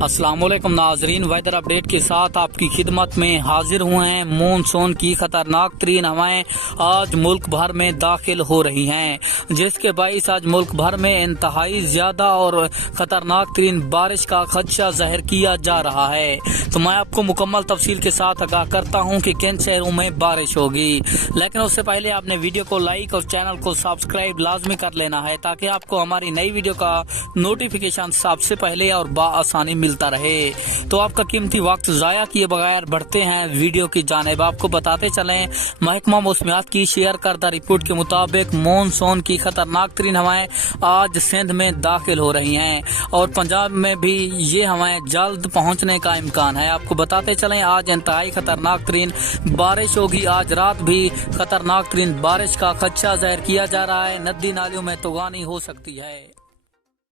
अस्सलाम वालेकुम नाजरीन, वेदर अपडेट के साथ आपकी खिदमत में हाजिर हुए हैं। मानसून की खतरनाक तरीन हवाएं आज मुल्क भर में दाखिल हो रही हैं, जिसके बाइस आज मुल्क भर में इंतहाई ज्यादा और खतरनाक तरीन बारिश का खदशा जाहिर किया जा रहा है। तो मैं आपको मुकम्मल तफसील के साथ आगाह करता हूँ कि किन शहरों में बारिश होगी, लेकिन उससे पहले आपने वीडियो को लाइक और चैनल को सब्सक्राइब लाजमी कर लेना है, ताकि आपको हमारी नई वीडियो का नोटिफिकेशन सबसे पहले और बाआसानी मिलता रहे। तो आपका कीमती वक्त जाया किए बगैर बढ़ते हैं वीडियो की जानिब। आपको बताते चलें, महकमा मौसमियात की शेयर करदा रिपोर्ट के मुताबिक मानसून की खतरनाक तरीन हवाएं आज सिंध में दाखिल हो रही हैं और पंजाब में भी ये हवाएं जल्द पहुंचने का इम्कान है। आपको बताते चलें, आज इंतहाई खतरनाक तरीन बारिश होगी। आज रात भी खतरनाक तरीन बारिश का खदशा जाहिर किया जा रहा है। नदी नालियों में तूफानी हो सकती है।